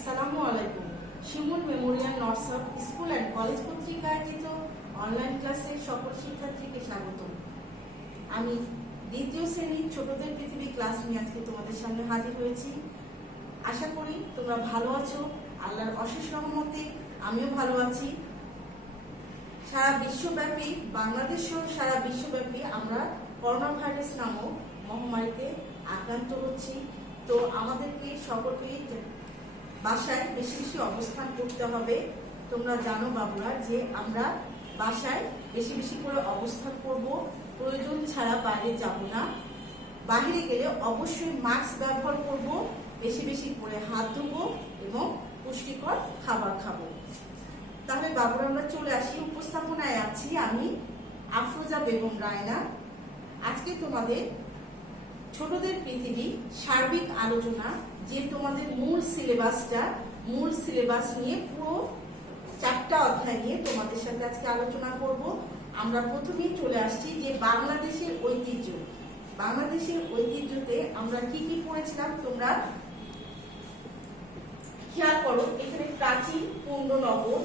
আসসালামু আলাইকুম। শিমুল Memorial নর্সাপ school and college কর্তৃক আয়োজিত অনলাইন ক্লাসে সকল শিক্ষার্থীকে স্বাগত। আমি দ্বিতীয় শ্রেণীর ছোটদের পৃথিবী ক্লাস নিয়ে আজকে তোমাদের সামনে হাজির হয়েছি। আশা করি তোমরা ভালো আছো। আল্লাহর অশেষ রহমতে আমিও ভালো আছি। সারা বিশ্বব্যাপী, বাংলাদেশ সহ সারা বিশ্বব্যাপী আমরা করোনা ভাইরাস নামক মহামারীতে আক্রান্ত হচ্ছি। তো আমাদেরকে সকলকে বাসায় বেশি বেশি অবস্থান করতে হবে। তোমরা জানো বাবুরা যে আমরা বাসায় বেশি বেশি করে অবস্থান করব, প্রয়োজন ছাড়া বাইরে যাব না। বাইরে গেলে অবশ্যই মাস্ক ব্যবহার করব, বেশি বেশি করে হাত ধোবো এবং পুষ্টিকর খাবার খাবো। তাহলে বাবুরা আমরা চলে আসি, উপস্থাপনায় আছি আমি আফরোজা বেগম রায়না। আজকে তোমাদের ছোটদের পৃথিবী সার্বিক আলোচনা, যে তোমাদের মূল সিলেবাস নিয়ে পুরো 4টা অধ্যায় নিয়ে তোমাদের সাথে আজকে আলোচনা করব। আমরা প্রথমেই চলে আসছি যে বাংলাদেশের ঐতিহ্য। বাংলাদেশের ঐতিহ্যতে আমরা কি কি পড়েছিলাম তোমরা খেয়াল করো। এখানে প্রাচীন পুণ্যনগর,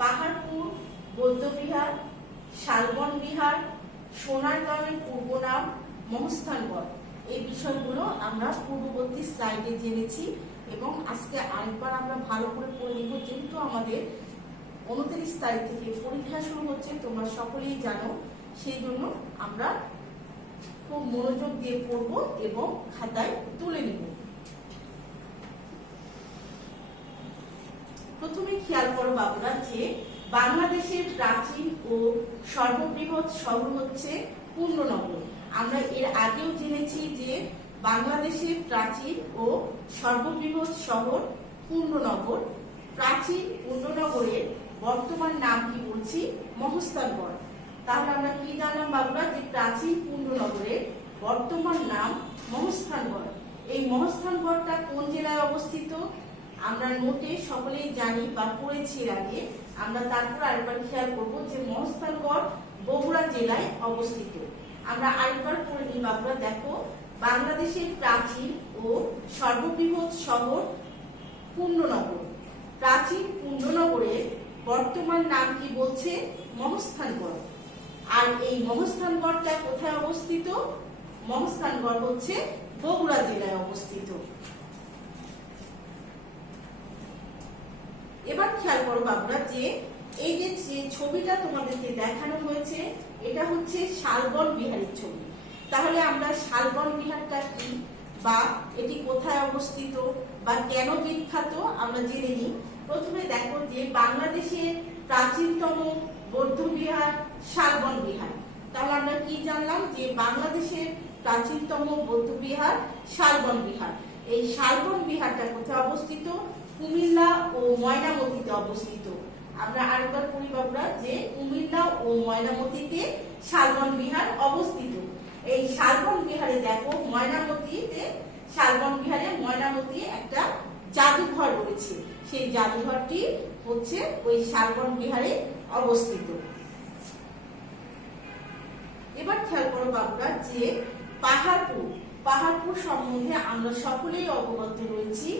পাহাড়পুর বৌদ্ধবিহার, শালবন বিহার, সোনারগাঁওয়ের পূর্ব নাম মহস্থানগড়। এই বিষয়গুলো আমরা পূর্ববর্তী স্লাইডে জেনেছি এবং আজকে আরেকবার আমরা ভালো করে পড়ে নিব। যেহেতু আমাদের 29 তারিখ থেকে পরীক্ষা শুরু হচ্ছে, তোমরা সকলেই জানো, সেই জন্য আমরা খুব মনোযোগ দিয়ে পড়ব এবং খাতায় তুলে নিব। প্রথমে খেয়াল করো বাবুরা যে বাংলাদেশের প্রাচীন ও সর্ববৃহৎ শহর হচ্ছে পূর্ণনগর। আমরা এর আগেও জেনেছি যে বাংলাদেশের প্রাচীন ও সর্ববৃহৎ শহর পূর্ণনগর। প্রাচীন পূর্ণনগরের বর্তমান নাম কি বলছি? মহস্থানগড়। তাহলে আমরা কি জানলাম বাবুরা যে প্রাচীন পূর্ণনগরের বর্তমান নাম মহস্থানগড়। এই মহস্থানগড়টা কোন জেলায় অবস্থিত? আমরা নোটে সকলেই জানি বা পড়েছি এর আগে। আমরা তারপর আরেকবার খেয়াল করব যে মহস্থানগড় বগুড়া জেলায় অবস্থিত। আমরা আরেকবার পড়ে নিই বাবুরা। দেখো, বাংলাদেশের প্রাচীন ও সর্ববৃহৎ শহর পূর্ণনগর। প্রাচীন পূর্ণনগরের বর্তমান নাম কি বলছে? মহস্থানগড়। আর এই মহস্থানগড়টা কোথায় অবস্থিত? মহস্থানগড় হচ্ছে বগুড়া জেলায় অবস্থিত। এবার খেয়াল করো বাবুরা যে এই যে ছবিটা তোমাদেরকে দেখানো হয়েছে, এটা হচ্ছে শালবন বিহারের ছবি। তাহলে আমরা শালবন বিহারটা কি বা এটি কোথায় অবস্থিত বা কেন বিখ্যাত আমরা জেনে নিই। প্রথমে দেখো যে বাংলাদেশের প্রাচীনতম বৌদ্ধ বিহার শালবন বিহার। তাহলে আমরা কি জানলাম যে বাংলাদেশের প্রাচীনতম বৌদ্ধ বিহার শালবন বিহার। এই শালবন বিহারটা কোথায় অবস্থিত? কুমিল্লা ও ময়নামতিতে অবস্থিত। আমরা আরেকবার পড়ি বাবুরা যে কুমিল্লা ও ময়নামতিতে শালবন বিহার অবস্থিত। এই শালবন বিহারে দেখো শালবন বিহারে ময়নামতি একটা জাদুঘর রয়েছে। সেই জাদুঘরটি হচ্ছে ওই শালবন বিহারে অবস্থিত। এবার খেয়াল করো বাবুরা যে পাহাড়পুর সম্বন্ধে আমরা সকলেই অবগত রয়েছি।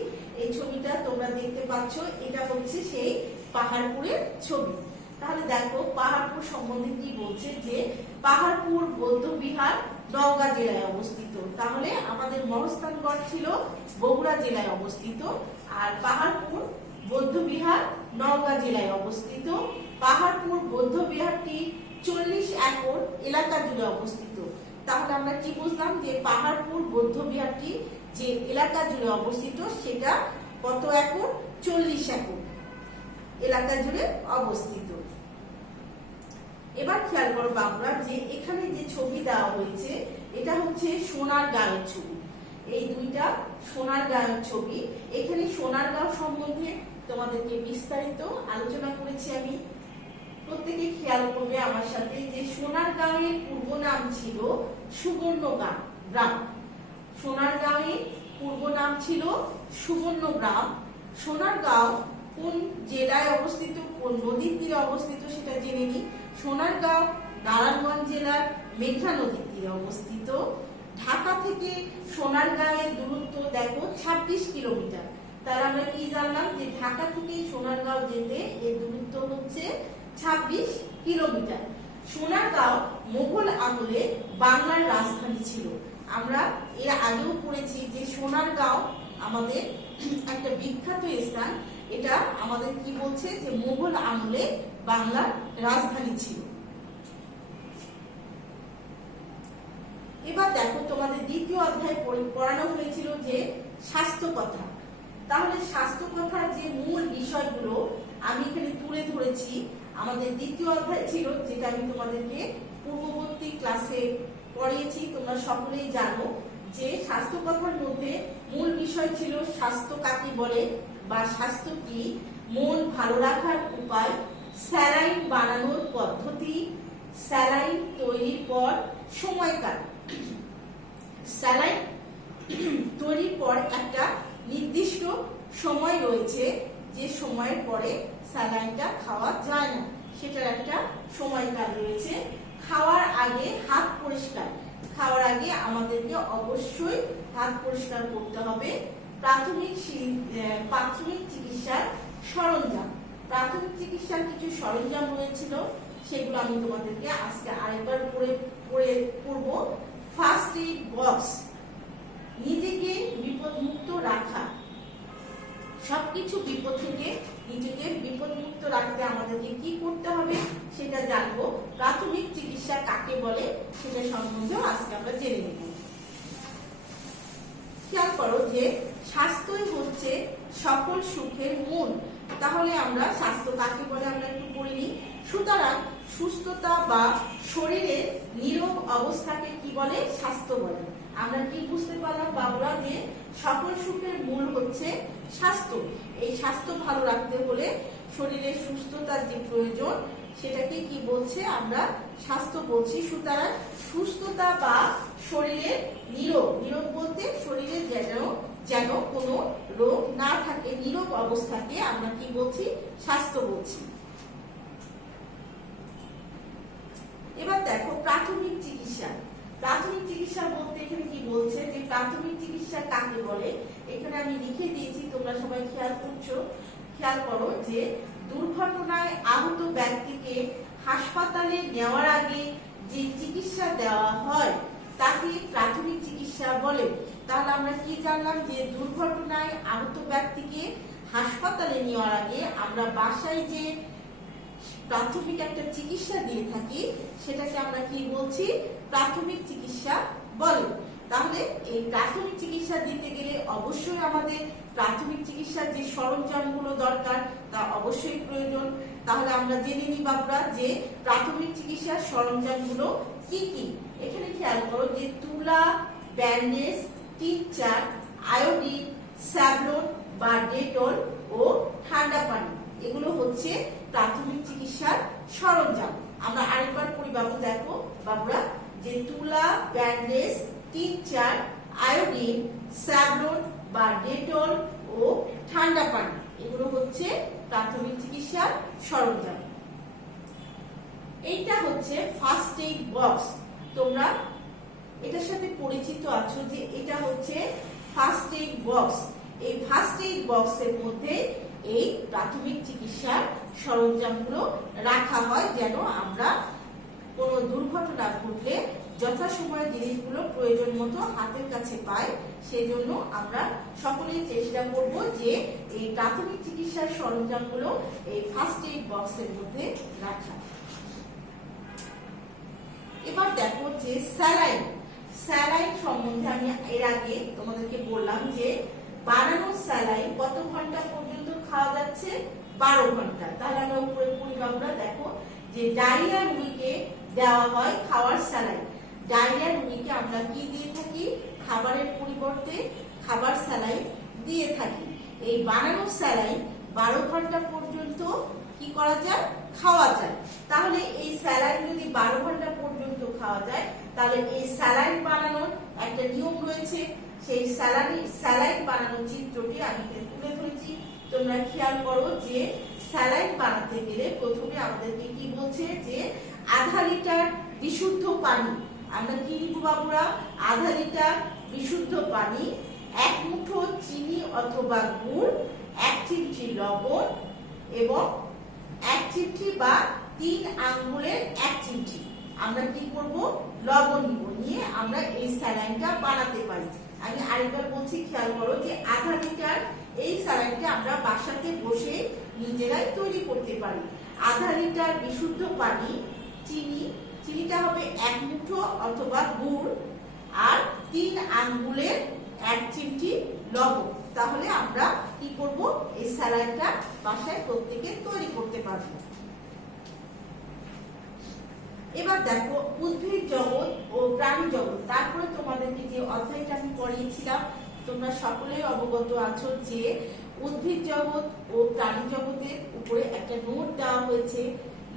এই ছবিটা তোমরা দেখতে পাচ্ছ, এটা হচ্ছে সেই পাহাড়পুরের ছবি। তাহলে দেখো পাহাড়পুর সম্বন্ধে কি বলছে যে পাহাড়পুর বৌদ্ধ বিহার নওগাঁ জেলায় অবস্থিত। তাহলে আমাদের মহস্থানগড় ছিল বগুড়া জেলায় অবস্থিত, আর পাহাড়পুর বৌদ্ধ বিহার নওগাঁ জেলায় অবস্থিত। পাহাড়পুর বৌদ্ধ বিহারটি 40 একর এলাকা জুড়ে অবস্থিত। তাহলে আমরা কি বুঝলাম যে পাহাড়পুর বৌদ্ধ বিহারটি যে এলাকা জুড়ে অবস্থিত সেটা কত একর? 40 একর এলাকা জুড়ে অবস্থিত। এবার খেয়াল করো বাবুরা যে এখানে যে ছবি দেওয়া হয়েছে এটা হচ্ছে সোনারগাঁওয়ের ছবি। এই দুইটা সোনারগাঁওয়ের ছবি। এখানে সোনারগাঁও সম্বন্ধে তোমাদেরকে বিস্তারিত আলোচনা করেছি আমি। প্রত্যেকে খেয়াল করবে আমার সাথে যে সোনারগাঁওয়ের পূর্ব নাম ছিল সুবর্ণগ্রাম। সোনারগাঁওয়ের পূর্ব নাম ছিল সুবর্ণগ্রাম। সোনারগাঁও কোন জেলায় অবস্থিত, কোন নদীর তীরে অবস্থিত সেটা জেনে নিই। সোনারগাঁও নারায়ণগঞ্জ জেলার মেঘনা নদীর তীরে অবস্থিত। ঢাকা থেকে সোনারগাঁওয়ের দূরত্ব দেখো 26 কিলোমিটার। তাহলে আমরা কি জানলাম যে ঢাকা থেকে সোনারগাঁও যেতে এর দূরত্ব হচ্ছে 26 কিলোমিটার। সোনারগাঁও মুঘল আমলে বাংলার রাজধানী ছিল। আমরা এর আগেও পড়েছি যে সোনারগাঁও আমাদের একটা বিখ্যাত স্থান, এটা আমাদের কি বলছে যে মুঘল আমলে বাংলার রাজধানী ছিল। এবার দেখো তোমাদের দ্বিতীয় অধ্যায় পড়ানো হয়েছিল যে স্বাস্থ্য কথা। তাহলে স্বাস্থ্য কথার যে মূল বিষয়গুলো আমি এখানে তুলে ধরেছি। আমাদের দ্বিতীয় অধ্যায় ছিল, যেটা আমি তোমাদেরকে পূর্ববর্তী ক্লাসে পড়িয়েছি, তোমরা সকলেই জানো যে স্বাস্থ্য কথার মধ্যে মূল বিষয় ছিল স্বাস্থ্য কাকে বলে বা স্বাস্থ্য কি, মন ভালো রাখার উপায়, স্যালাইন বানানোর পদ্ধতি, স্যালাইন তৈরির পর সময়কাল। স্যালাইন তৈরির পর একটা নির্দিষ্ট সময় রয়েছে, যে সময়ের পরে স্যালাইনটা খাওয়া যায় না, সেটার একটা সময়কাল রয়েছে। খাওয়ার আগে হাত পরিষ্কার, খাওয়ার আগে আমাদেরকে অবশ্যই হাত পরিষ্কার করতে হবে। প্রাথমিক চিকিৎসার সরঞ্জাম, প্রাথমিক চিকিৎসার কিছু সরঞ্জাম রয়েছিল, সেগুলো আমি তোমাদেরকে আজকে আরেকবার পড়ব। ফার্স্ট এইড বক্স, নিজেকে বিপদমুক্ত রাখা, সবকিছু বিপদ থেকে নিজেকে বিপদমুক্ত রাখতে আমাদেরকে কি করতে হবে সেটা জানবো। প্রাথমিক চিকিৎসা কাকে বলে সেটা সম্বন্ধে আজকে আমরা জেনে নেব। খেয়াল করো যে স্বাস্থ্যই হচ্ছে সকল সুখের মূল। তাহলে আমরা স্বাস্থ্য কাকে বলে আমরা একটু পড়ে নিই। সুতরাং সুস্থতা বা শরীরের নীরব অবস্থাকে কি বলে? স্বাস্থ্য বলে। আমরা কি বুঝতে পারলাম বাবুরা যে সকল সুখের মূল হচ্ছে স্বাস্থ্য। এই স্বাস্থ্য ভালো রাখতে হলে শরীরের সুস্থতার যে প্রয়োজন সেটাকে কি বলছে? আমরা স্বাস্থ্য বলছি। সুতরাং সুস্থতা বা শরীরের নীরব, নীরব বলতে শরীরে যেন কোনো রোগ না থাকে, নীরব অবস্থাকে আমরা কি বলছি? স্বাস্থ্য বলছি। এবার দেখো প্রাথমিক চিকিৎসা। প্রাথমিক চিকিৎসা বলতে এখানে কি বলছে যে প্রাথমিক চিকিৎসা কাকে বলে, এখানে আমি লিখে দিয়েছি, তোমরা সবাই খেয়াল করো যে দুর্ঘটনায় আহত ব্যক্তিকে হাসপাতালে নেওয়ার আগে যে চিকিৎসা দেওয়া হয় তাকে প্রাথমিক চিকিৎসা বলে। তাহলে আমরা কি জানলাম যে দুর্ঘটনায় আহত ব্যক্তিকে হাসপাতালে নেওয়ার আগে আমরা বাসায় যে প্রাথমিক একটা চিকিৎসা দিয়ে থাকি সেটাকে আমরা কি বলছি? প্রাথমিক চিকিৎসা বলে। তাহলে এই প্রাথমিক চিকিৎসা দিতে গেলে অবশ্যই আমাদের প্রাথমিক চিকিৎসার যে সরঞ্জামগুলো দরকার তা অবশ্যই প্রয়োজন। তাহলে আমরা জেনে নিই বাবুরা যে প্রাথমিক চিকিৎসার সরঞ্জামগুলো কি কি। এখানে খেয়াল করো যে তুলা, ব্যান্ডেজ, টিংচার, আয়োডিন, স্যাভলন বা ডেটল ও ঠান্ডা পানি, এগুলো হচ্ছে প্রাথমিক চিকিৎসার সরঞ্জাম। আমরা আরেকবার পড়ি বাবু, দেখো বাবুরা যে তুলা, ব্যান্ডেজ, টিংচার, আয়োডিন, স্যাভলন বা ডেটল ও ঠান্ডা পানি, এগুলো হচ্ছে প্রাথমিক চিকিৎসার সরঞ্জাম। এইটা হচ্ছে ফার্স্ট এইড বক্স। তোমরা এটার সাথে পরিচিত আছো যে এটা হচ্ছে ফার্স্ট এইড বক্স। এই ফার্স্ট এইড বক্সের মধ্যে এই প্রাথমিক চিকিৎসার সরঞ্জামগুলো রাখা হয়, যেন আমরা কোনো দুর্ঘটনা ঘটলে যথাসময়ে জিনিসগুলো প্রয়োজন মতো হাতের কাছে পাই। সেজন্য আমরা সকলেই চেষ্টা করব যে এই প্রাথমিক চিকিৎসার সরঞ্জামগুলো এই ফার্স্ট এইড বক্সের মধ্যে রাখা। এবার দেখো যে স্যালাইন। স্যালাইন সম্বন্ধে আমি এর আগে তোমাদেরকে বললাম যে বানানো স্যালাইন কত ঘন্টা পর্যন্ত খাওয়া যাচ্ছে? 12 ঘন্টা। তাহলে আমরা উপরে পরিমাপটা দেখো যে ডায়রিয়া রোগীকে দেওয়া হয় খাওয়ার স্যালাইন। ডায়রিয়া রোগীকে আমরা কি দিয়ে থাকি? খাবারের পরিবর্তে খাবার স্যালাইন দিয়ে থাকি। এই বানানো স্যালাইন 12 ঘন্টা পর্যন্ত কি করা যায়? খাওয়া যায়। তাহলে এই স্যালাইন যদি 12 ঘন্টা পর্যন্ত খাওয়া যায়, তাহলে এই স্যালাইন বানানোর একটা নিয়ম রয়েছে। সেই স্যালাইন বানানোর চিত্রটি আমি তুলে ধরেছি। তোমরা খেয়াল করো যে স্যালাইন বানাতে গেলে প্রথমে আমাদেরকে কি বলছে যে আধা লিটার বিশুদ্ধ পানি, আমরা কি নিব বাবুরা? আধা লিটার বিশুদ্ধ পানি, 1 মুঠো চিনি অথবা গুড়, 1 চিমটি লবণ এবং 1 চিমটি বা 3 আঙ্গুলের 1 চিমটি আমরা কি করব, লবণ নিয়ে আমরা এই স্যালাইনটা বানাতে পারি। আমি আরেকবার বলছি, খেয়াল করো যে আধা লিটার এই স্যালাইনটা আমরা বাসাতে বসে নিজেরাই তৈরি করতে পারি। আধা লিটার বিশুদ্ধ পানি, চিনিটা হবে 1 মুঠো অথবা গুড়, আর 3 আঙ্গুলের 1 চিমটি লবণ। তাহলে আমরা কি করব, এই স্যালাইনটা বাসায় প্রত্যেকে তৈরি করতে পারবো। এবার দেখো উদ্ভিদ জগৎ ও প্রাণী জগৎ। তারপরে তোমাদেরকে যে অধ্যায়টা আমি পড়িয়েছিলাম তোমরা সকলেই অবগত আছো যে উদ্ভিদ জগৎ ও প্রাণী জগতের উপরে একটা নোট দেওয়া হয়েছে।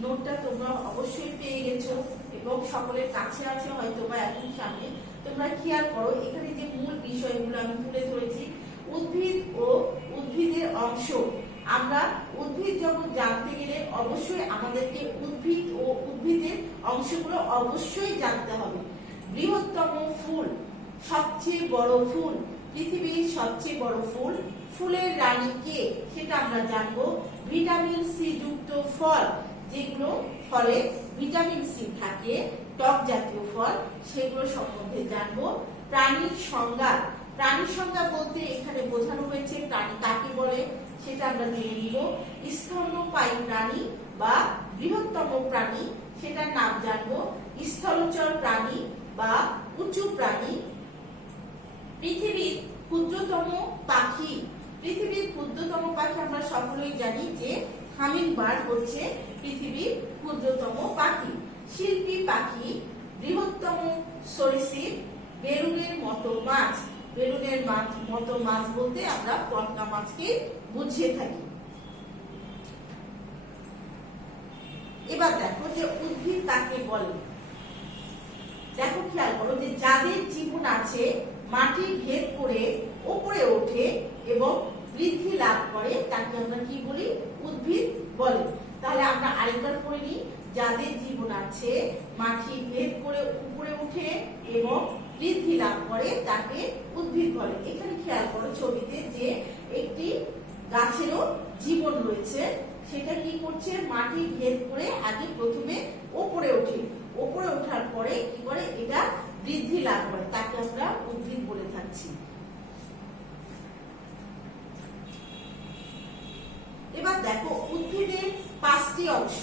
নোটটা তোমরা অবশ্যই পেয়ে গেছো এবং সকলের কাছে আছে হয়তো বা এখন সামনে। তোমরা খেয়াল করো, এখানে যে মূল বিষয়গুলো আমি তুলে ধরেছি, উদ্ভিদ ও উদ্ভিদের অংশ। আমরা উদ্ভিদ জগৎ জানতে গেলে অবশ্যই আমাদেরকে উদ্ভিদ ও উদ্ভিদের অংশগুলো অবশ্যই জানতে হবে। বৃহত্তম ফুল, সবচেয়ে বড় ফুল, পৃথিবীর সবচেয়ে বড় ফুল, ফুলের রানী কে সেটা আমরা জানবো। ভিটামিন সি যুক্ত ফল, যেগুলো ফলে ভিটামিন সি থাকে, টক জাতীয় ফল, সেগুলো সম্বন্ধে জানবো। প্রাণীর সংজ্ঞা, প্রাণীর সংজ্ঞা বলতে এখানে বোঝানো হয়েছে প্রাণী কাকে বলে সেটা আমরা জেনে নিব। স্তন্যপায়ী প্রাণী বা বৃহত্তম প্রাণী সেটার নাম জানবো। স্থলচর প্রাণী বা উঁচু প্রাণী। পৃথিবীর ক্ষুদ্রতম পাখি, পৃথিবীর ক্ষুদ্রতম পাখি আমরা সকলেই জানি যে হামিং বার্ড হচ্ছে পৃথিবীর ক্ষুদ্রতম পাখি। শিল্পী পাখি, বৃহত্তম সরীসৃপ, বেলুনের মতো মাছ। বেলুনের মতো মাছ বলতে আমরা পটকা মাছকে বুঝিয়ে থাকি। এবার দেখো যে উদ্ভিদ কাকে বলে। দেখো খেয়াল করো যে যাদের জীবন আছে, মাটি ভেদ করে উপরে ওঠে এবং বৃদ্ধি লাভ করে তাকে আমরা কি বলি, উদ্ভিদ বলে। তাহলে আমরা আরেকবার পড়ে নিই, যাদের জীবন আছে, মাটি ভেদ করে উপরে ওঠে এবং বৃদ্ধি লাভ করে তাকে উদ্ভিদ বলে। এখানে খেয়াল করো ছবিতে যে একটি গাছেরও জীবন রয়েছে, সেটা কি করছে, মাটি ভেদ করে আগে প্রথমে উপরে ওঠে, উপরে ওঠার পরে কি করে, এটা বৃদ্ধি লাভ করে, তাকে আমরা উদ্ভিদ বলে থাকছি। এবার দেখো উদ্ভিদের 5টি অংশ।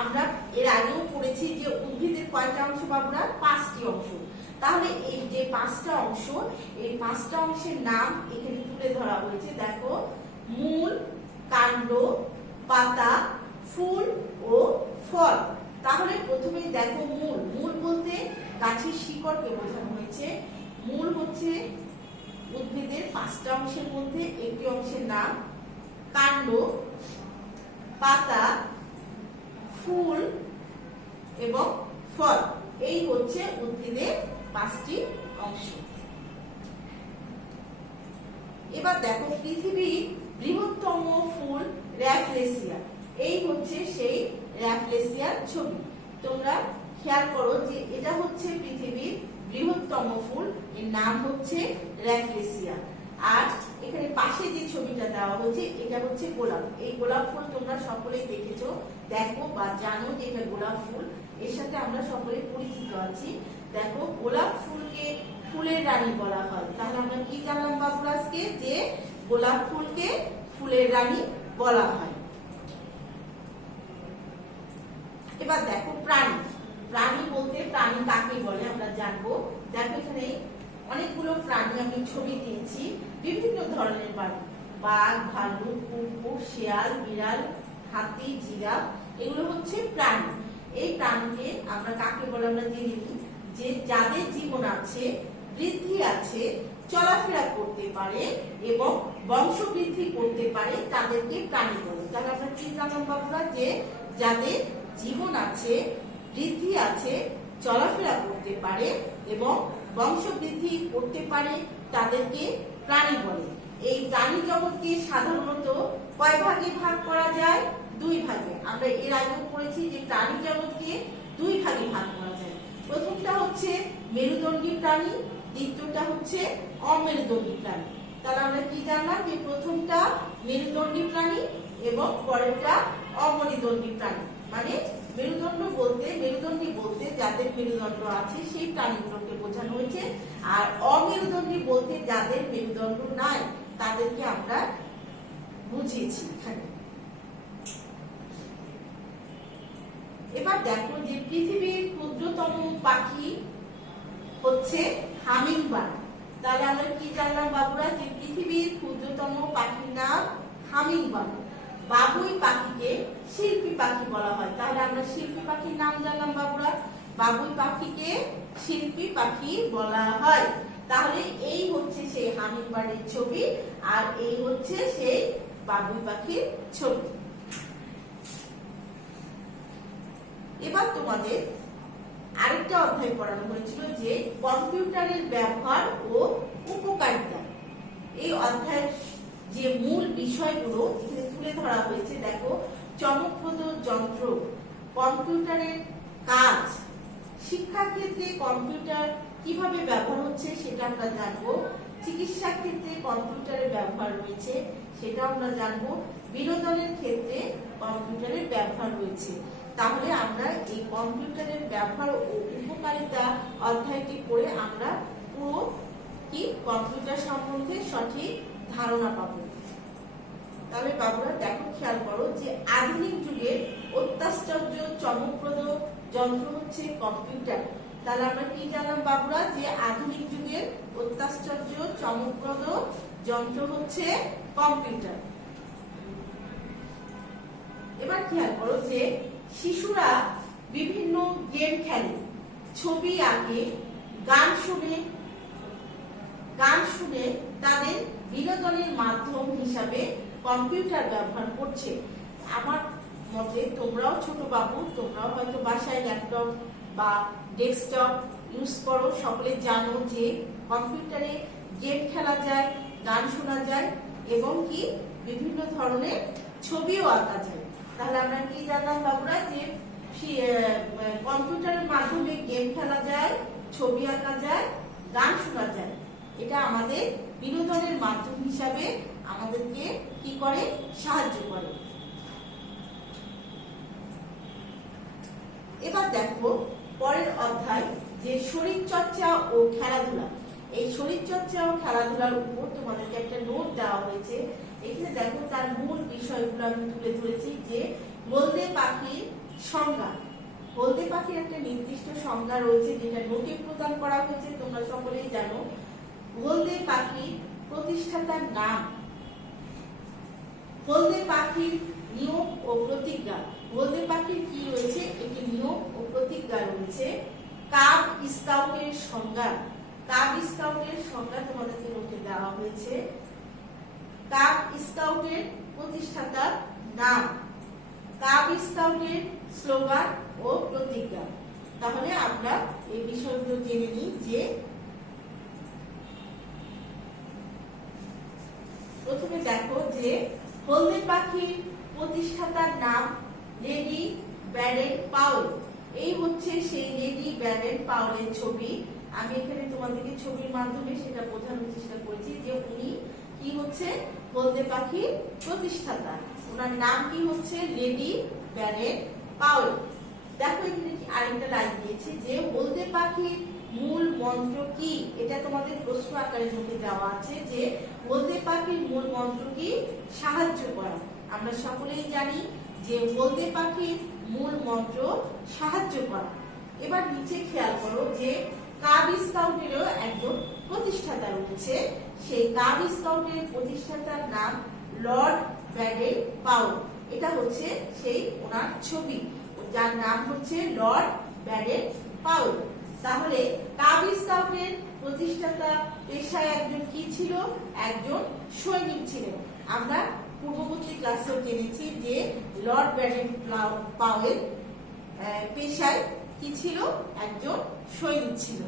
আমরা এর আগেও পড়েছি যে উদ্ভিদের কয়টা অংশ বাবুরা, 5টি অংশ। তাহলে এই যে 5টা অংশ, এই 5টা অংশের নাম এখানে তুলে ধরা হয়েছে। দেখো, মূল, কাণ্ড, পাতা, ফুল ও ফল। তাহলে প্রথমে দেখো মূল। মূল বলতে গাছের শিকড়কে বোঝানো হয়েছে। মূল হচ্ছে উদ্ভিদের 5টা অংশের মধ্যে একটি অংশের নাম। কাণ্ড, পাতা, ফুল এবং ফল, এই হচ্ছে উদ্ভিদের 5টি অংশ। এবার দেখো পৃথিবীর বৃহত্তম ফুল র্যাফলেসিয়া, এই হচ্ছে সেই র্যাফলেসিয়ার ছবি। তোমরা খেয়াল করো যে এটা হচ্ছে পৃথিবীর বৃহত্তম ফুল, এর নাম হচ্ছে র্যাফলেসিয়া। আর এখানে পাশে যে ছবিটা দেওয়া হয়েছে এটা হচ্ছে গোলাপ। এই গোলাপ ফুল তোমরা সকলেই দেখেছো, দেখো বা জানো যে এটা গোলাপ ফুল, এর সাথে আমরা সকলে পরিচিত আছি। দেখো গোলাপ ফুলকে ফুলের রানী বলা হয়। তাহলে আমরা কি জানলাম বাবুরা আজকে, যে গোলাপ ফুলকে ফুলের রানী বলা হয়। এবার দেখো প্রাণী। প্রাণী বলতে প্রাণী কাকে বলে আমরা জানবো। দেখো এখানে অনেকগুলো প্রাণী আমি ছবি দিয়েছি, বিভিন্ন ধরনের প্রাণী, বাঘ, ভাল্লুক, কুকুর, শিয়াল, বিড়াল, হাতি, জিরাফ, এগুলো হচ্ছে প্রাণী। এই প্রাণীকে আমরা কাকে বলে আমরা জেনে নিই, যে যাদের জীবন আছে, বৃদ্ধি আছে, চলাফেরা করতে পারে এবং বংশবৃদ্ধি করতে পারে তাদেরকে প্রাণী বলে। তাহলে আমরা কি জানলাম বাবুরা, যে যাদের জীবন আছে, বৃদ্ধি আছে, চলাফেরা করতে পারে এবং বংশবৃদ্ধি করতে পারে তাদেরকে প্রাণী বলে। এই প্রাণী জগৎকে সাধারণত কয় ভাগে ভাগ করা যায়, 2 ভাগে। আমরা এর আগেও পড়েছি যে প্রাণী জগৎকে 2 ভাগে ভাগ করা যায়। প্রথমটা হচ্ছে মেরুদণ্ডী প্রাণী, দ্বিতীয়টা হচ্ছে অমেরুদণ্ডী প্রাণী। তাহলে আমরা কি জানলাম যে প্রথমটা মেরুদণ্ডী প্রাণী এবং পরেরটা অমেরুদণ্ডী প্রাণী। মানে মেরুদণ্ডী বলতে যাদের মেরুদণ্ড আছে সেই প্রাণীগুলোকে বোঝানো হয়েছে, আর অমেরুদণ্ডী বলতে যাদের মেরুদণ্ড নাই তাদেরকে আমরা বুঝিয়েছি এখানে। এবার দেখো যে পৃথিবীর ক্ষুদ্রতম পাখি হচ্ছে হামিংবার্ড। তাহলে আমরা কি জানলাম বাবুরা যে পৃথিবীর ক্ষুদ্রতম পাখির নাম হামিংবার্ড। বাবুই পাখিকে শিল্পী পাখি বলা হয়। তাহলে আমরা শিল্পী পাখির নাম জানলাম বাবুরা, বাবুই পাখিকে শিল্পী পাখি বলা হয়। তাহলে এই হচ্ছে সেই হামিংবার্ডের ছবি, আর এই হচ্ছে সেই বাবুই পাখির ছবি। এবার তোমাদের আরেকটা অধ্যায় পড়ানো হয়েছিল যে কম্পিউটারের ব্যবহার ও উপকারিতা। এই অধ্যায়ের যে মূল বিষয়গুলো এখানে তুলে ধরা হয়েছে, দেখো চমকপ্রদ যন্ত্র, কম্পিউটারের কাজ, শিক্ষা ক্ষেত্রে কম্পিউটার কিভাবে ব্যবহার হচ্ছে সেটা আমরা জানবো, চিকিৎসা ক্ষেত্রে কম্পিউটারের ব্যবহার রয়েছে সেটা আমরা জানবো, বিনোদনের ক্ষেত্রে কম্পিউটারের ব্যবহার রয়েছে। তাহলে আমরা এই কম্পিউটারের ব্যবহার ও উপকারিতা অধ্যায়টি পড়ে আমরা পুরো কি কম্পিউটার সম্বন্ধে সঠিক ধারণা পাবো। তাহলে বাবুরা দেখো, খেয়াল করো যে আধুনিক যুগের অত্যাশ্চর্য চমকপ্রদ যন্ত্র হচ্ছে কম্পিউটার। তাহলে আমরা কি জানলাম বাবুরা যে আধুনিক যুগের অত্যাশ্চর্য চমকপ্রদ যন্ত্র হচ্ছে কম্পিউটার। এবার খেয়াল করো যে শিশুরা বিভিন্ন গেম খেলে, ছবি আঁকে, গান শুনে তাদের বিনোদনের মাধ্যম হিসাবে কম্পিউটার ব্যবহার করছে। আমার মতে তোমরাও ছোট বাবু, তোমরাও হয়তো বাসায় ল্যাপটপ বা ডেস্কটপ ইউজ করো, সকলে জানো যে কম্পিউটারে গেম খেলা যায়, গান শোনা যায় এবং কি বিভিন্ন ধরনের ছবিও আঁকা যায়। তাহলে আমরা কি জানলাম বাবুরা যে কম্পিউটারের মাধ্যমে গেম খেলা যায়, ছবি আঁকা যায়, গান শোনা যায়। এটা আমাদের বিনোদনের মাধ্যম হিসাবে আমাদেরকে কি করে, সাহায্য করে। এবার দেখো পরের অধ্যায় যে শরীর চর্চা ও খেলাধুলা। এই শরীর চর্চা ও খেলাধুলার উপর তোমাদেরকে একটা নোট দেওয়া হয়েছে। এখানে দেখো তার মূল বিষয়গুলো আমি তুলে ধরেছি যে হলদে পাখির সংজ্ঞা। হলদে পাখির একটা নির্দিষ্ট সংজ্ঞা রয়েছে যেটা নোটে প্রদান করা হয়েছে, তোমরা সকলেই জানো। হলদে পাখির প্রতিষ্ঠাতার নাম, হলদে পাখির নিয়ম ও প্রতিজ্ঞা। হলদে পাখির কি রয়েছে, একটি নিয়ম ও প্রতিজ্ঞা রয়েছে। কাব স্কাউটের সংজ্ঞা, কাব স্কাউটের সংজ্ঞা তোমাদেরকে নোটে দেওয়া হয়েছে। কাব স্কাউটের প্রতিষ্ঠাতার নাম, কাব স্কাউটের স্লোগান ও প্রতিজ্ঞা। তাহলে আমরা এই বিষয়গুলো জেনে নিই যে প্রথমে দেখো যে হলদে পাখির প্রতিষ্ঠাতার নাম লেডি ব্যারেন পাউল। এই হচ্ছে সেই লেডি ব্যারেন পাউলের ছবি। আমি এখানে তোমাদেরকে ছবির মাধ্যমে সেটা বোঝানোর চেষ্টা করেছি যে উনি কি হচ্ছে হলদে পাখির প্রতিষ্ঠাতা। ওনার নাম কি হচ্ছে লেডি ব্যারেন পাউল। দেখো এখানে আরেকটা লাইন দিয়েছে যে হলদে পাখির মূল মন্ত্র কি, এটা তোমাদের প্রশ্ন আকারে নোটে দেওয়া আছে যে হলদে পাখির মূল মন্ত্র কি, সাহায্য করা। আমরা সকলেই জানি যে হলদে পাখির মূল মন্ত্র সাহায্য করা। এবার নিচে খেয়াল করো যে কাব স্কাউটেরও একজন প্রতিষ্ঠাতা রয়েছে। সেই কাব স্কাউটের প্রতিষ্ঠাতার নাম লর্ড ব্যারেন পাউল। এটা হচ্ছে সেই ওনার ছবি, যার নাম হচ্ছে লর্ড ব্যারেন পাউল। তাহলে কাব স্কাউটের প্রতিষ্ঠাতা পেশায় একজন কি ছিল, একজন সৈনিক ছিলেন। আমরা পূর্ববর্তী ক্লাসেও জেনেছি যে লর্ড ব্যারেন পাউল পেশায় কি ছিল, একজন সৈনিক ছিল।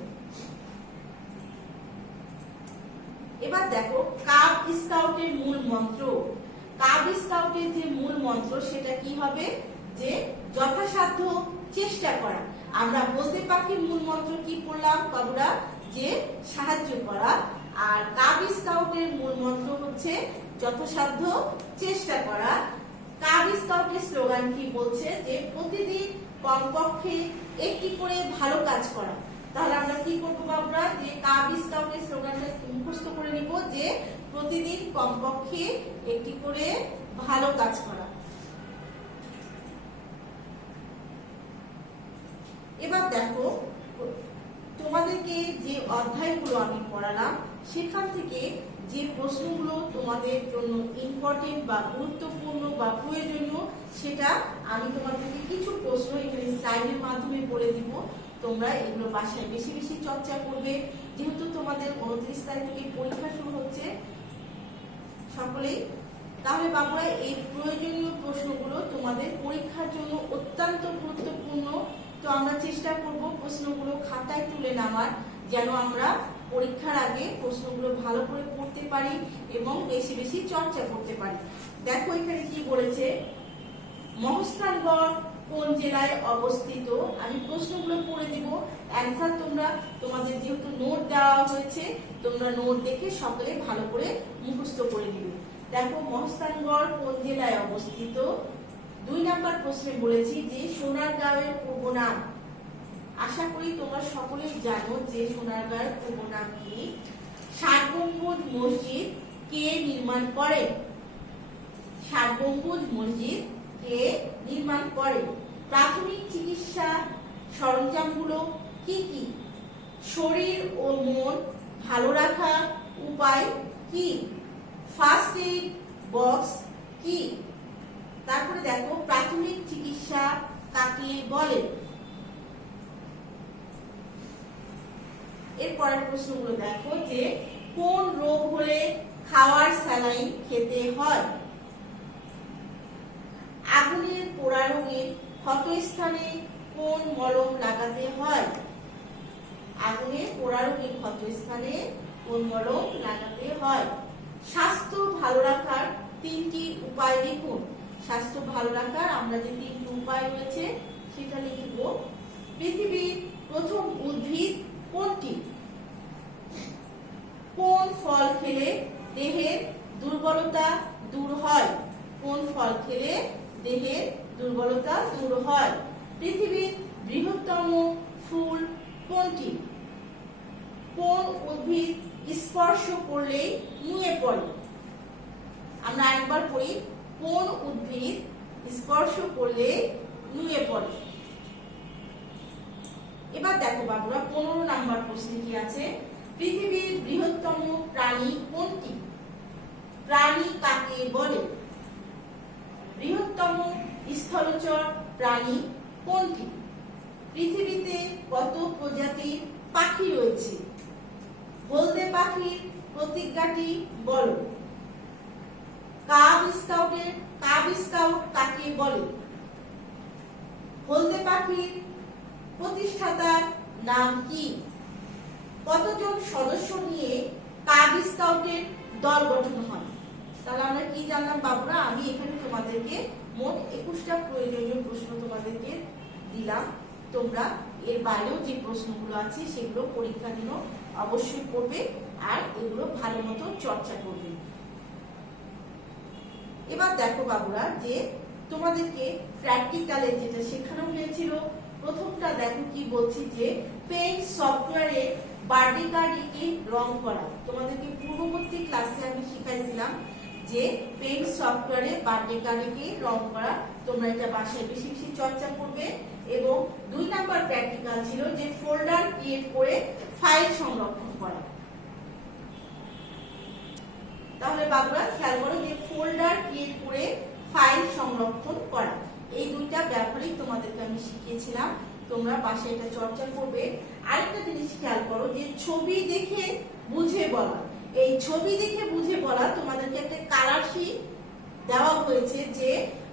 এবার দেখো কাব স্কাউটের মূল মন্ত্র। কাব স্কাউটের যে মূল মন্ত্র সেটা কি হবে, যে যথাসাধ্য চেষ্টা করা। আমরা হলদে পাখির মূল মন্ত্র কি পড়লাম বাবুরা, যে সাহায্য করা। আর কাব স্কাউটের মূল মন্ত্র হচ্ছে যথাসাধ্য চেষ্টা করা। কাব স্কাউটের স্লোগান কি বলছে যে প্রতিদিন কমপক্ষে একটি করে ভালো কাজ করা। তাহলে আমরা কি করবো বাবুরা, যে কাব স্কাউটের স্লোগানটা মুখস্থ করে নিব যে প্রতিদিন কমপক্ষে একটি করে ভালো কাজ করা। এবার দেখো, তোমাদেরকে যে অধ্যায়গুলো আমি পড়ালাম সেখান থেকে যে প্রশ্নগুলো তোমাদের জন্য ইম্পর্টেন্ট বা গুরুত্বপূর্ণ বা প্রয়োজনীয় সেটা আমি তোমাদেরকে কিছু প্রশ্ন এখানে স্লাইডের মাধ্যমে বলে দিব। তোমরা এগুলো বাসায় বেশি বেশি চর্চা করবে, যেহেতু তোমাদের 29 তারিখ থেকে পরীক্ষা শুরু হচ্ছে সকলেই। তাহলে বাবুরা এই প্রয়োজনীয় প্রশ্নগুলো তোমাদের পরীক্ষার জন্য অত্যন্ত গুরুত্বপূর্ণ। তো আমরা চেষ্টা করব প্রশ্নগুলো খাতায় তুলে নেওয়ার, যেন আমরা পরীক্ষার আগে প্রশ্নগুলো ভালো করে পড়তে পারি এবং বেশি বেশি চর্চা করতে পারি। দেখো এখানে কি বলেছে, মহস্থানগড় কোন জেলায় অবস্থিত। আমি প্রশ্নগুলো পড়ে দিব, অ্যান্সার তোমরা তোমাদের যেহেতু নোট দেওয়া হয়েছে তোমরা নোট দেখে সকলে ভালো করে মুখস্থ করে নিবে। দেখো মহস্থানগড় কোন জেলায় অবস্থিত। 2 নাম্বার প্রশ্নে বলেছি যে সোনারগাঁওয়ের পূর্ব নাম। আশা করি তোমরা সকলেই জানো যে সোনারগাঁওয়ের পূর্ব নাম কি। 7 গম্বুজ মসজিদ কে নির্মাণ করেন? 7 গম্বুজ মসজিদ কে নির্মাণ করেন? প্রাথমিক চিকিৎসা সরঞ্জামগুলো কি কি? শরীর ও মন ভালো রাখার উপায় কি? ফার্স্ট এইড বক্স কি? তারপরে দেখো প্রাথমিক চিকিৎসা কাকে বলে? এরপরের প্রশ্নগুলো দেখো যে কোন রোগ হলে খাওয়ার স্যালাইন খেতে হয়? আগুনের পোড়া রোগের ক্ষতস্থানে কোন মলম লাগাতে হয়? আগুনের পোড়া রোগের ক্ষতস্থানে কোন মলম লাগাতে হয়? স্বাস্থ্য ভালো রাখার 3টি উপায় লিখুন। স্বাস্থ্য ভালো রাখার আমরা যে 3টি উপায় রয়েছে সেটা লিখব। পৃথিবীর প্রথম উদ্ভিদ কোনটি? কোন ফল খেলে দেহের দুর্বলতা দূর হয়? কোন ফল খেলে দেহের দুর্বলতা দূর হয়? পৃথিবীর বৃহত্তম ফুল কোনটি? কোন উদ্ভিদ স্পর্শ করলেই নুয়ে পড়ে? আমরা একবার পড়ি, কোন উদ্ভিদ স্পর্শ করলে নুয়ে পড়ে? এবার দেখো বাবুরা 15 নাম্বার প্রশ্নে কি আছে, পৃথিবীর বৃহত্তম প্রাণী কোনটি? প্রাণী কাকে বলে? বৃহত্তম স্থলচর প্রাণী কোনটি? পৃথিবীতে কত প্রজাতির পাখি রয়েছে? হলদে পাখির প্রতিজ্ঞাটি বলো। কাব স্কাউট কাকে বলে? হলদে পাখির প্রতিষ্ঠাতার নাম কি? কতজন সদস্য নিয়ে কাব স্কাউটের দল গঠন হয়? তাহলে আমরা কি জানলাম বাবুরা, আমি এখানে তোমাদেরকে মোট 21টা প্রয়োজনীয় প্রশ্ন তোমাদেরকে দিলাম। তোমরা এর বাইরেও যে প্রশ্নগুলো আছে সেগুলো পরীক্ষার জন্য অবশ্যই পড়বে আর এগুলো ভালো মতো চর্চা করবে। এবার দেখো বাবুরা যে তোমাদেরকে প্র্যাকটিক্যালে যেটা শেখানো হয়েছিল, প্রথমটা দেখো কি বলছি যে পেইন্ট সফটওয়্যারে বার্থডে কার্ডকে রং করা। তোমাদেরকে পূর্ববর্তী ক্লাসে আমি শিখাইছিলাম যে পেইন্ট সফটওয়্যারে বার্থডে কার্ডকে রং করা। তোমরা এটা বাসায় বেশি বেশি চর্চা করবে। এবং 2 নাম্বার প্র্যাকটিক্যাল ছিল যে ফোল্ডার ক্রিয়েট করে ফাইল সংরক্ষণ করা। তাহলে বাবুরা খেয়াল করো যে ফোল্ডার ক্রিয়েট করে ফাইল সংরক্ষণ করা, এই 2টা ব্যবহারিক তোমাদেরকে আমি শিখিয়েছিলাম। তোমরা পাশে এটা চর্চা করবে। আরেকটা জিনিস খেয়াল করো যে ছবি দেখে বুঝে বলা। এই ছবি দেখে বুঝে বলা তোমাদেরকে একটা কালার শীট দেওয়া হয়েছে যে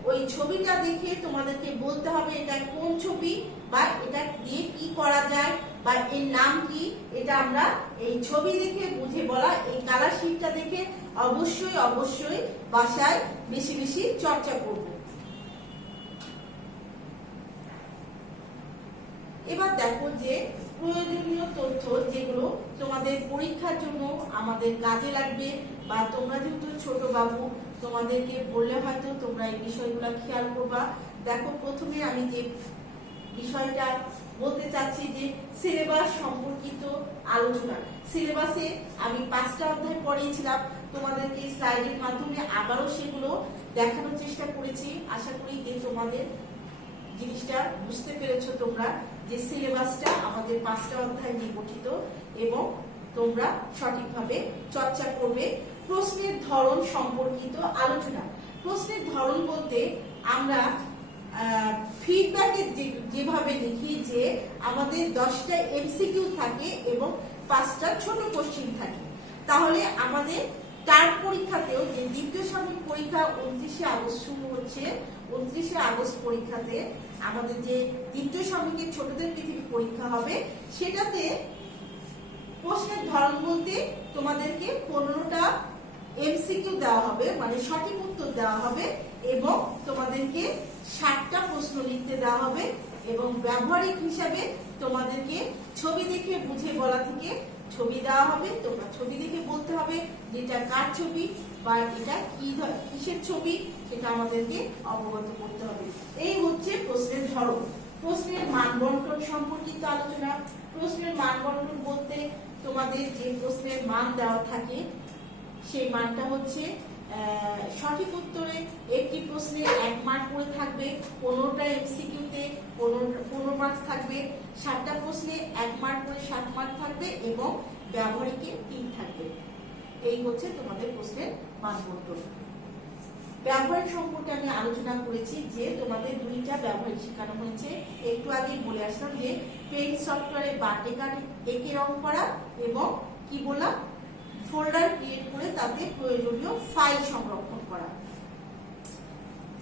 ওই ছবিটা দেখে তোমাদেরকে বলতে হবে এটা কোন ছবি বা এটা দিয়ে কি করা যায় বা এর নাম কি। এটা আমরা এই ছবি দেখে বুঝে বলা, এই কালার শীটটা দেখে অবশ্যই অবশ্যই বাসায় বেশি বেশি চর্চা করব। এবার দেখো যে প্রয়োজনীয় তথ্য যেগুলো তোমাদের পরীক্ষার জন্য আমাদের কাজে লাগবে, বা তোমরা যেহেতু ছোট বাবু তোমাদেরকে বললে হয়তো তোমরা এই বিষয়গুলো খেয়াল করবা। দেখো, প্রথমে আমি যে বিষয়টা বলতে চাচ্ছি যে সিলেবাস সম্পর্কিত আলোচনা। সিলেবাসে আমি 5টা অধ্যায় পড়িয়েছিলাম, তোমাদেরকে স্লাইডের মাধ্যমে আবারও সেগুলো দেখানোর চেষ্টা করেছি। আশা করি যে তোমাদের জিনিসটা বুঝতে পেরেছো তোমরা, যে সিলেবাসটা আমাদের 5টা অধ্যায় নিয়ে গঠিত এবং তোমরা সঠিকভাবে চর্চা করবে। প্রশ্নের ধরন সম্পর্কিত আলোচনা। প্রশ্নের ধরন বলতে আমরা ফিডব্যাকে যেভাবে লিখি যে আমাদের 10টা এমসিকিউ থাকে এবং 5টা ছোট কোশ্চেন থাকে, তাহলে আমাদের টার্ম পরীক্ষাতেও যে দ্বিতীয় সাময়িক পরীক্ষা 29শে আগস্ট শুরু হচ্ছে, 29শে আগস্ট পরীক্ষাতে আমাদের যে দ্বিতীয় সাময়িকের ছোটদের পৃথিবী পরীক্ষা হবে, সেটাতে প্রশ্নের ধরন বলতে তোমাদেরকে 15টা এমসিকিউ দেওয়া হবে, মানে সঠিক উত্তর দেওয়া হবে, এবং তোমাদেরকে 60টা প্রশ্ন লিখতে দেওয়া হবে, এবং ব্যবহারিক হিসাবে তোমাদেরকে ছবি দেখে বুঝে বলা থেকে ছবি দেওয়া হবে। তোমরা ছবি দেখে বলতে হবে যেটা কার ছবি বা এটা কিসের ছবি, সেটা আমাদেরকে অবগত করতে হবে। এই হচ্ছে প্রশ্নের ধরন। প্রশ্নের মান বন্টন সম্পর্কিত আলোচনা। প্রশ্নের মান বন্টন বলতে তোমাদের যে প্রশ্নের মান দেওয়া থাকে সেই মানটা হচ্ছে সঠিক উত্তরে একটি প্রশ্নে 1 মার্ক করে থাকবে, 15টা এমসিকিউতে 15 মার্কস থাকবে, 7টা প্রশ্নে 1 মার্ক করে 7 মার্ক থাকবে, এবং ব্যবহারিকে 3 থাকবে। এই হচ্ছে তোমাদের প্রশ্নের মান বন্টন। ব্যবহারিক সম্পর্কে আমি আলোচনা করেছি যে তোমাদের 2টা ব্যবহারিক শেখানো হয়েছে। একটু আগে বলে আসলাম যে পেইন্ট সফটওয়্যারে বাটে কাটে এঁকে রং করা, এবং কি বললাম, ফোল্ডার ক্রিয়েট করে তাতে প্রয়োজনীয় ফাইল সংরক্ষণ করা।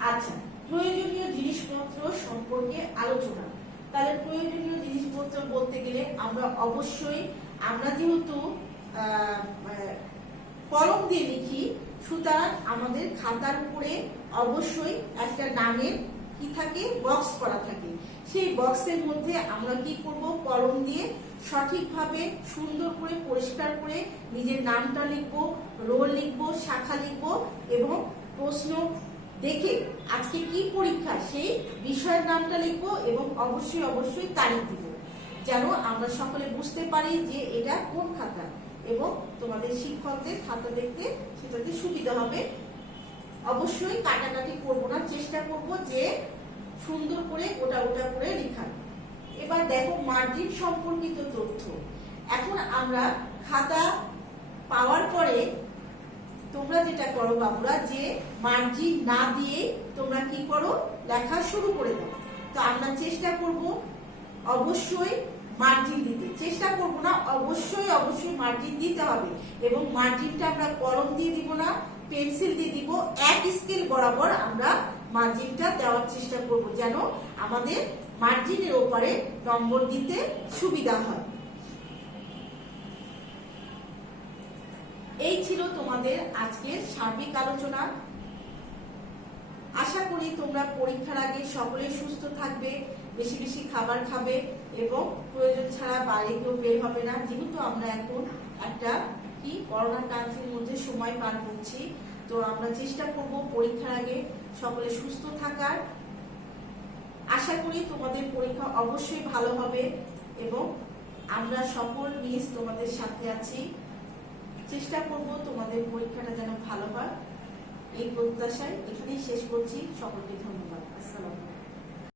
আচ্ছা, প্রয়োজনীয় জিনিসপত্র সম্পর্কে আলোচনা। তাহলে প্রয়োজনীয় জিনিসপত্র বলতে গেলে আমরা যেহেতু কলম দিয়ে লিখি, সুতরাং আমাদের খাতার উপরে অবশ্যই একটা নামের কি থাকে, বক্স করা থাকে। সেই বক্সের মধ্যে আমরা কি করব, কলম দিয়ে সঠিকভাবে সুন্দর করে পরিষ্কার করে নিজের নামটা লিখবো, রোল লিখবো, শাখা লিখবো, এবং প্রশ্ন দেখে আজকে কি পরীক্ষা সেই বিষয়ের নামটা লিখবো, এবং অবশ্যই তারিখ দিব, যেন আমরা সকলে বুঝতে পারি যে এটা কোন খাতা, এবং তোমাদের শিক্ষকদের খাতা দেখতে সেটাতে সুবিধা হবে। অবশ্যই কাটাকাটি করবো না, চেষ্টা করব যে সুন্দর করে গোটা করে লেখার। এবার দেখো মার্জিন সম্পর্কিত তথ্য। এখন আমরা খাতা পাওয়ার পরে তোমরা যেটা করো বাবুরা, যে মার্জিন না দিয়ে তোমরা কি করো, লেখা শুরু করে দাও। তো আমরা চেষ্টা করব অবশ্যই মার্জিন দিতে, চেষ্টা করব না, অবশ্যই মার্জিন দিতে হবে, এবং মার্জিনটা আমরা কলম দিয়ে দিব না, পেন্সিল দিয়ে দিব, এক স্কেল বরাবর আমরা মার্জিনটা দেওয়ার চেষ্টা করব, যেন আমাদের মার্জিনের ওপরে নম্বর দিতে সুবিধা হয়। এই ছিল তোমাদের আজকের সার্বিক আলোচনা। আশা করি তোমরা পরীক্ষার আগে সকলে সুস্থ থাকবে, বেশি খাবার খাবে, এবং প্রয়োজন ছাড়া বাইরে কেউ বের হবে না, যেহেতু আমরা এখন একটা করোনা কান্ট্রির মধ্যে সময় পার করছি। তো আমরা চেষ্টা করব পরীক্ষার আগে সকলে সুস্থ থাকার। আশা করি তোমাদের পরীক্ষা অবশ্যই ভালো হবে, এবং আমরা সকল মিস তোমাদের সাথে আছি। চেষ্টা করব তোমাদের পরীক্ষাটা যেন ভালো হয়। এই প্রত্যাশায় এখানেই শেষ করছি। সকলকে ধন্যবাদ। আসসালামু আলাইকুম।